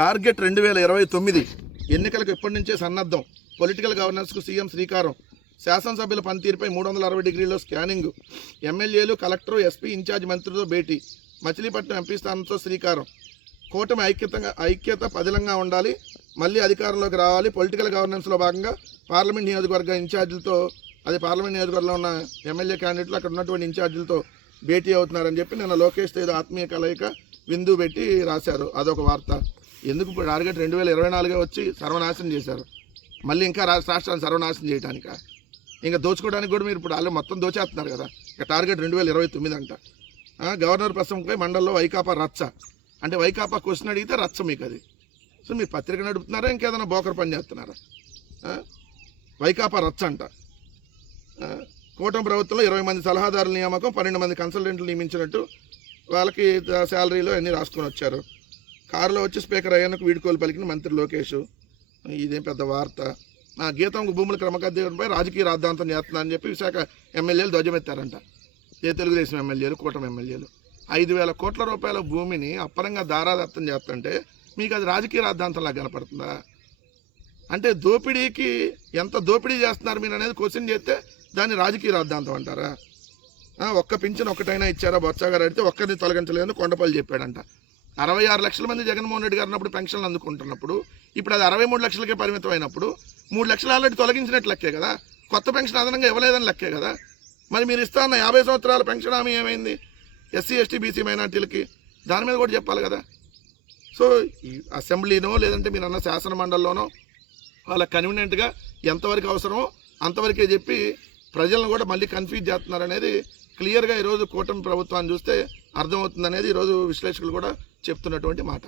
Target 2029 ఎన్నికలకు ఎప్పటి నుంచే సన్నద్ధం. పొలిటికల్ గవర్నెన్స్కు సీఎం శ్రీకారం. శాసనసభ్యుల పనితీరుపై 360 డిగ్రీలో స్కానింగ్. ఎమ్మెల్యేలు, కలెక్టర్, ఎస్పీ, ఇన్ఛార్జ్ మంత్రులతో భేటీ. మచిలీపట్నం ఎంపీ స్థానంతో శ్రీకారం. కూటమి ఐక్యత పదిలంగా ఉండాలి, మళ్ళీ అధికారంలోకి రావాలి. పొలిటికల్ గవర్నెన్స్లో భాగంగా పార్లమెంట్ నియోజకవర్గ ఇన్ఛార్జీలతో, పార్లమెంట్ నియోజకవర్గంలో ఉన్న ఎమ్మెల్యే క్యాండిడేట్లు అక్కడ ఉన్నటువంటి ఇన్ఛార్జీలతో భేటీ అవుతున్నారని చెప్పి నిన్న లోకేష్ ఏదో ఆత్మీయ కలయిక విందు పెట్టి రాశారు. అదొక వార్త. ఎందుకు ఇప్పుడు టార్గెట్ 2024 వచ్చి సర్వనాశనం చేశారు, మళ్ళీ ఇంకా రాష్ట్రాన్ని సర్వనాశనం చేయడానిక? ఇంకా దోచుకోవడానికి కూడా మీరు ఇప్పుడు వాళ్ళు మొత్తం దోచేస్తున్నారు కదా. ఇక టార్గెట్ 2029 అంట. గవర్నర్ ప్రసంగంపై మండలంలో వైకాపా రచ్చ. అంటే వైకాపా క్వశ్చన్ అడిగితే రచ్చ మీకు అది. సో మీరు పత్రిక నడుపుతున్నారా, ఇంకేదైనా బోకర్ పని చేస్తున్నారా? వైకాపా రచ్చ అంట. కూటమి ప్రభుత్వంలో 20 మంది సలహాదారుల నియామకం, 12 మంది కన్సల్టెంట్లు నియమించినట్టు వాళ్ళకి శాలరీలో అన్నీ రాసుకొని వచ్చారు. కారులో వచ్చి స్పీకర్ అయ్యానికి వీడుకోలు పలికిన మంత్రి లోకేష్. ఇదేం పెద్ద వార్త. గీతం భూముల క్రమబద్ధీకరణపై రాజకీయ రాద్ధాంతం చేస్తున్నారని చెప్పి విశాఖ ఎమ్మెల్యేలు ధ్వజమెత్తారంట. తెలుగుదేశం ఎమ్మెల్యేలు, కూటమి ఎమ్మెల్యేలు 5,000 కోట్ల రూపాయల భూమిని అప్పరంగా దారాదత్తం చేస్తుంటే మీకు అది రాజకీయ రాద్ధాంతంలా కనపడుతుందా? అంటే దోపిడీకి ఎంత దోపిడీ చేస్తున్నారు మీరు అనేది క్వశ్చన్ చేస్తే దాన్ని రాజకీయ రాద్ధాంతం అంటారా? ఒక్క పింఛన్ ఒక్కటైనా ఇచ్చారా? బొత్స గారు అడిగితే ఒక్కరిని తొలగించలేదని కొండపల్లి చెప్పాడంట. 66 లక్షల మంది జగన్మోహన్ రెడ్డి గారు ఉన్నప్పుడు పెన్షన్లు అందుకుంటున్నప్పుడు ఇప్పుడు అది 63 లక్షలకే పరిమితం అయినప్పుడు 3 లక్షలు ఆల్రెడీ తొలగించినట్టు లెక్కే కదా. కొత్త పెన్షన్ అదనంగా ఇవ్వలేదని లెక్కే కదా. మరి మీరు ఇస్తా అన్న 50 సంవత్సరాల పెన్షన్ హామీ ఏమైంది ఎస్సీ, ఎస్టీ, బీసీ మైనార్టీలకి? దాని మీద కూడా చెప్పాలి కదా. సో ఈ అసెంబ్లీనో లేదంటే మీరు అన్న శాసన మండలిలోనో వాళ్ళకి కన్వీనియంట్గా ఎంతవరకు అవసరమో అంతవరకే చెప్పి ప్రజలను కూడా మళ్ళీ కన్ఫ్యూజ్ చేస్తున్నారనేది క్లియర్గా ఈరోజు కూటమి ప్రభుత్వాన్ని చూస్తే అర్థమవుతుందనేది ఈరోజు విశ్లేషకులు కూడా చెప్తున్నటువంటి మాట.